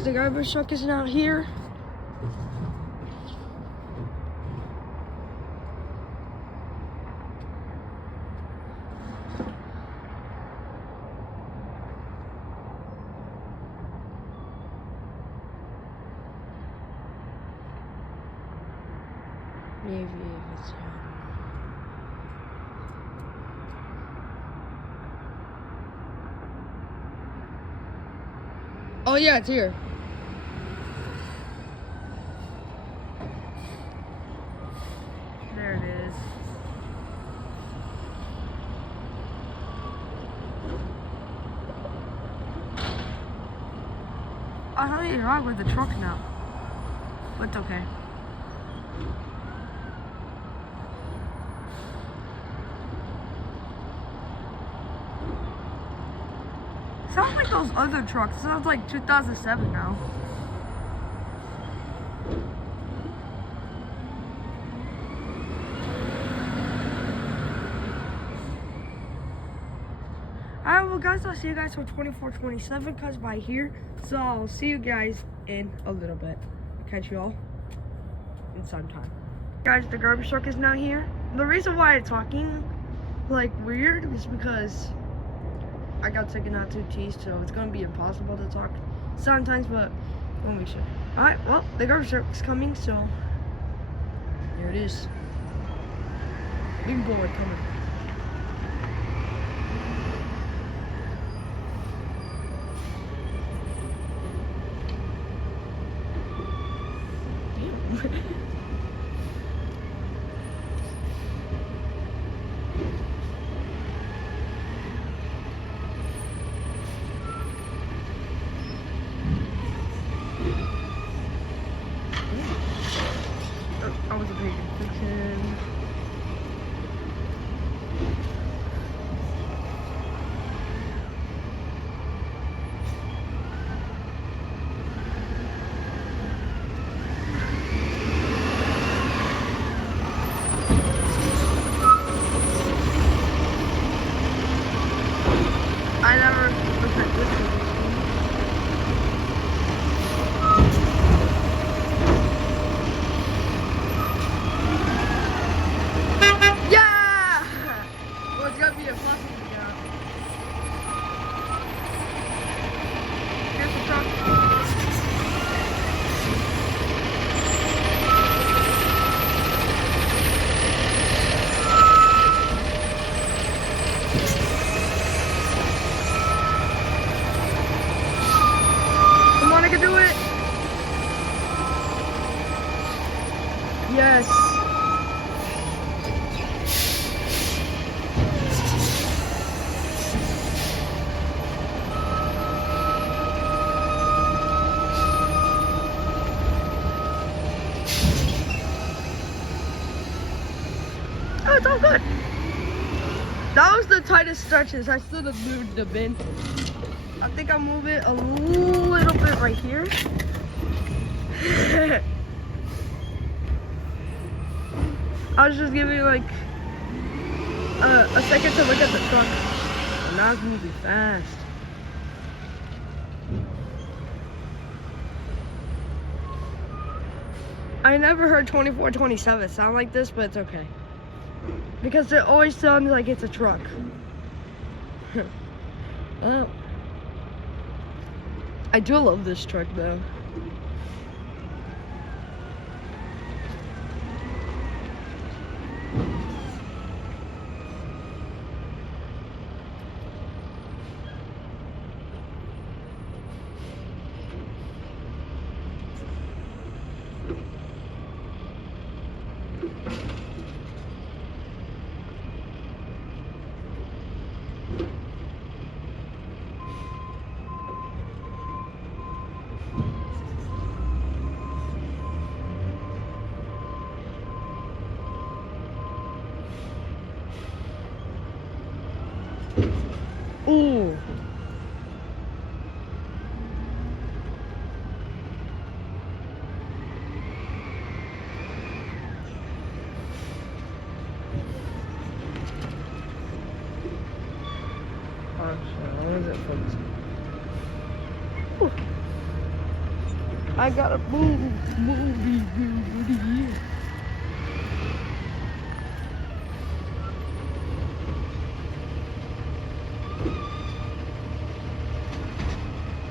Guys, the garbage truck is not here. Maybe if it's here. Oh yeah, it's here. There it is. I know you're wrong with the truck now, but it's okay. Sounds like those other trucks. It sounds like 2007 now. Alright, well guys, I'll see you guys for 2427 cuz by here. So I'll see you guys in a little bit. Catch you all in some time. Guys, the garbage truck is not here. The reason why I'm talking like weird is because I got taken out 2 teeth, so it's gonna be impossible to talk sometimes, but we'll make sure. Alright, well, the garbage truck's coming, so here it is. Big boy coming. Damn. I wasn't paying attention. I never looked at this one. Come on, I can do it. Yes. Oh, it's all good. That was the tightest stretches. I still have moved the bin. I think I'll move it a little bit right here. I was just giving like a second to look at the truck. And now it's moving fast. I never heard 2427 sound like this, but it's okay. Because it always sounds like it's a truck. Oh. I do love this truck though. Ooh. What is it, folks? Ooh. I gotta move.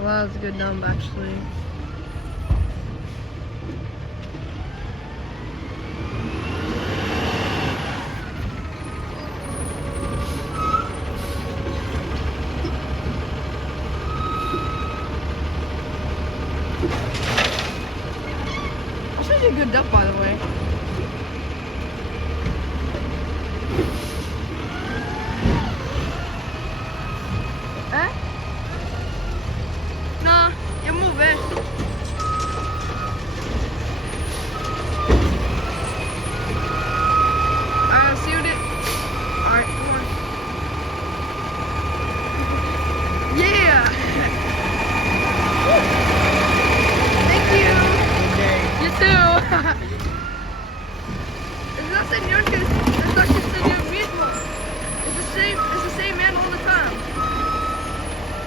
Wow, that's a good numb actually. That's actually a good dump, by the way. Eh? Nah, you move it. I sealed it. Alright, come on. Yeah! Thank you! You too! Es la señor que es la que señor mismo. It's the same man all the time.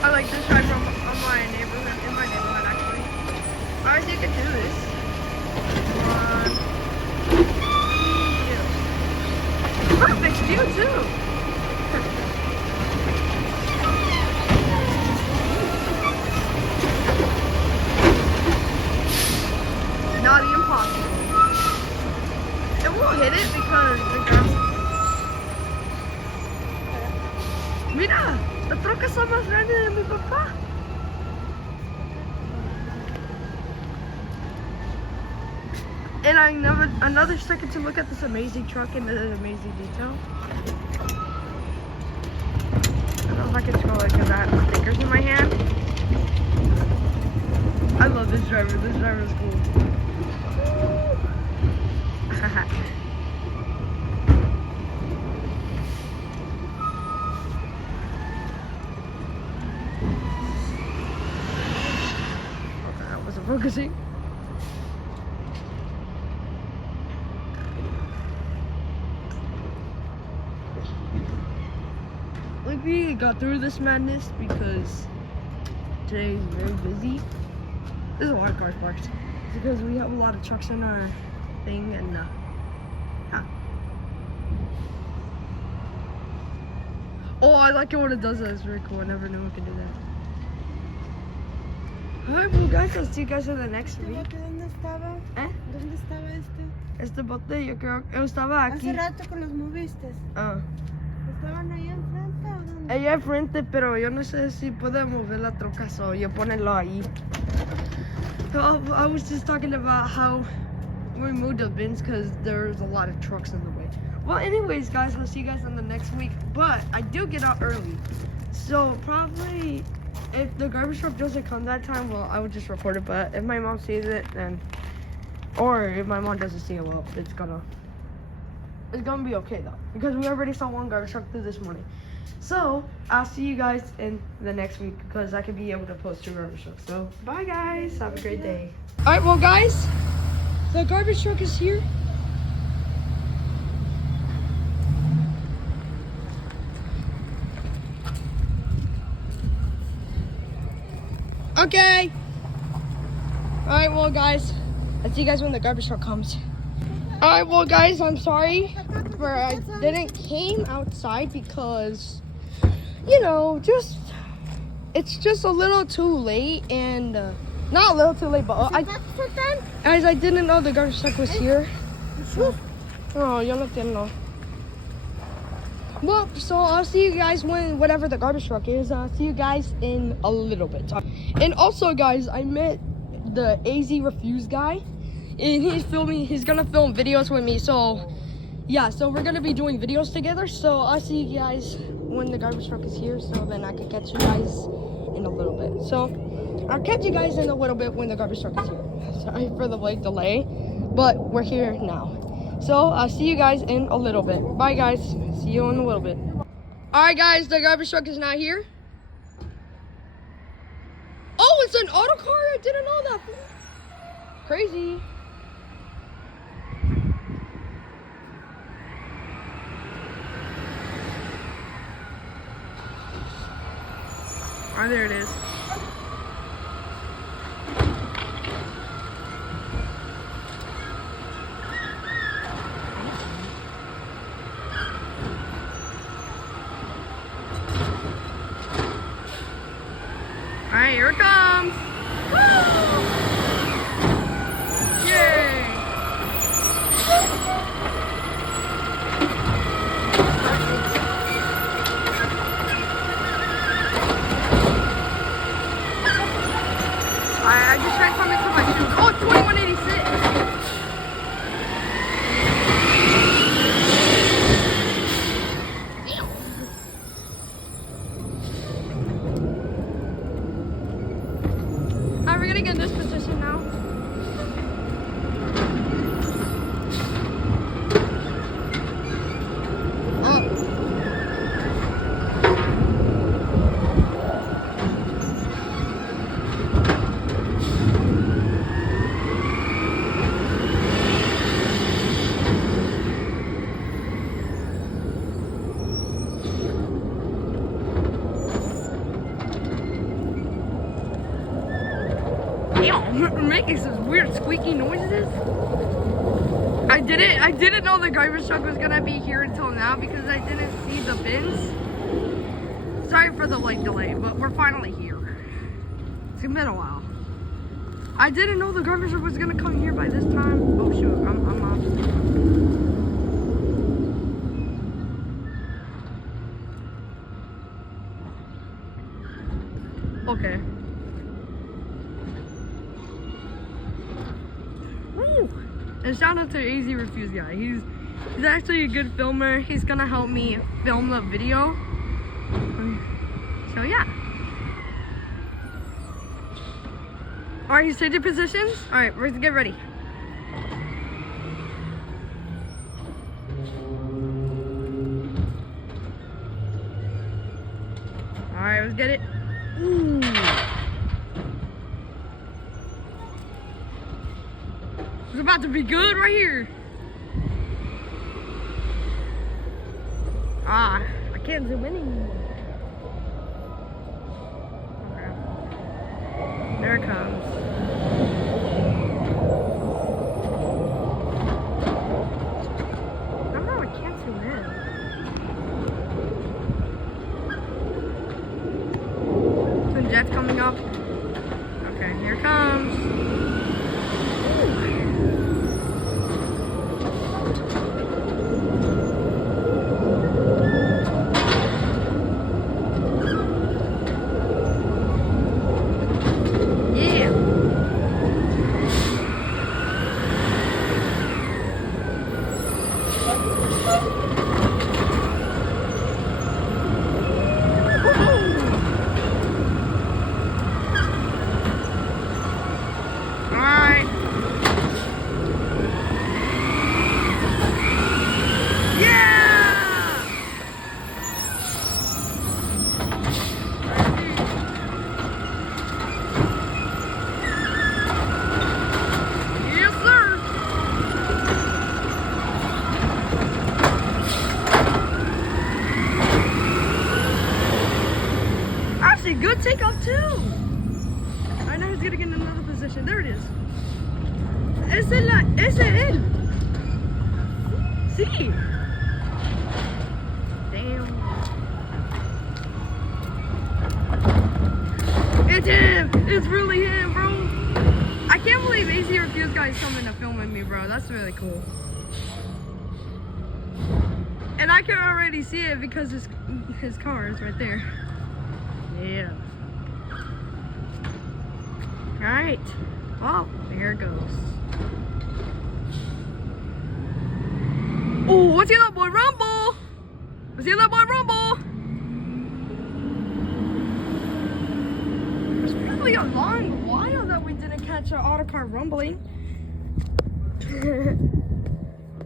I like this ride from my neighborhood, in my neighborhood actually. Alright, so you can do this. Come on. Yeah. Perfect view too! Not impossible. It won't hit it because the ground. Mira, la troca está más grande de mi papá. And I never another second to look at this amazing truck and the amazing detail. I don't know if I can scroll it because I have stickers in my hand. I love this driver. This driver is cool. Okay, I wasn't focusing. We got through this madness because today is very busy. There's a lot of cars parked. It's because we have a lot of trucks in our thing and yeah. Oh, I like it when it does that. It's very cool. I never knew it could do that. Alright, well guys, I'll see you guys in the next week. ¿Dónde estaba? ¿Eh? ¿Dónde estaba este? Este bote yo creo que estaba aquí. Hace rato que los moviste. Ah. ¿Estaban ahí enfrente o dónde? Ella enfrente, pero yo no sé si puede mover la troca, so yo ponerlo ahí. So, I was just talking about how we moved the bins because there's a lot of trucks in the way. Well, anyways, guys, I'll see you guys in the next week. But I do get out early, so probably if the garbage truck doesn't come that time, well, I would just record it. But if my mom sees it, then, or if my mom doesn't see it, well, it's gonna be okay though, because we already saw one garbage truck through this morning. So I'll see you guys in the next week because I could be able to post 2 garbage trucks. So bye guys, have a great day. All right, well guys, the garbage truck is here. Okay. All right, well guys, I'll see you guys when the garbage truck comes. All right, well guys, I'm sorry for I didn't came outside because, you know, it's just a little too late and not a little too late, but I didn't know the garbage truck was here. Oh, yo no entiendo. Well, so I'll see you guys when whatever the garbage truck is. I'll see you guys in a little bit. And also, guys, I met the AZ Refuse guy. And he's gonna film videos with me, so yeah, so we're gonna be doing videos together. So I'll see you guys when the garbage truck is here, so then I can catch you guys in a little bit. So I'll catch you guys in a little bit when the garbage truck is here. Sorry for the late delay, but we're here now. So I'll see you guys in a little bit. Bye guys, see you in a little bit. All right guys, the garbage truck is now here. Oh, it's an auto car, I didn't know that. Crazy. Oh, there it is. making some weird squeaky noises. I didn't know the garbage truck was gonna be here until now because I didn't see the bins. Sorry for the late delay, but we're finally here. It's been a while. I didn't know the garbage truck was gonna come here by this time. Oh shoot, I'm off. Okay. Woo! And shout out to Easy Refuse guy. He's actually a good filmer. He's gonna help me film the video. So yeah. Alright, he's changing positions. Alright, we're gonna get ready. Alright, let's get it. Ooh. It's about to be good right here. Ah, I can't zoom in anymore. Okay. There it comes. I don't know, I can't zoom in. Some jets coming up. Okay, here it comes. Good takeoff too. I know he's gonna get in another position. There it is. Ese es él. Sí. Damn. It's him. It's really him, bro. I can't believe Easy Refuse guy is coming to film with me, bro. That's really cool. And I can already see it because his car is right there. Yeah. All right. Well, here it goes. Oh, let's hear that boy rumble. Let's hear that boy rumble. It's probably a long while that we didn't catch an autocar rumbling.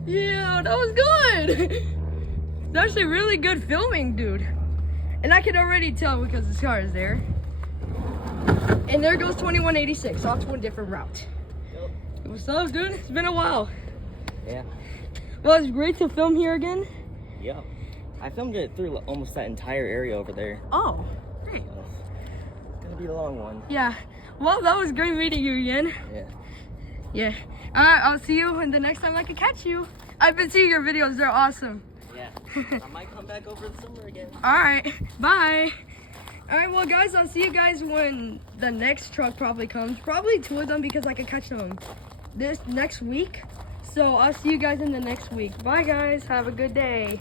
Yeah, that was good. It's actually really good filming, dude. And I can already tell because this car is there. And there goes 2186 off to a different route. Yep. What's up, dude? It's been a while. Yeah. Well, it's great to film here again. Yeah. I filmed it through almost that entire area over there. Oh, great. So, it's gonna be a long one. Yeah. Well, that was great meeting you again. Yeah. Yeah. All right, I'll see you when the next time I can catch you. I've been seeing your videos. They're awesome. Yeah. I might come back over the summer again. All right. Bye. All right, well, guys, I'll see you guys when the next truck probably comes. Probably two of them because I can catch them this next week. So I'll see you guys in the next week. Bye, guys. Have a good day.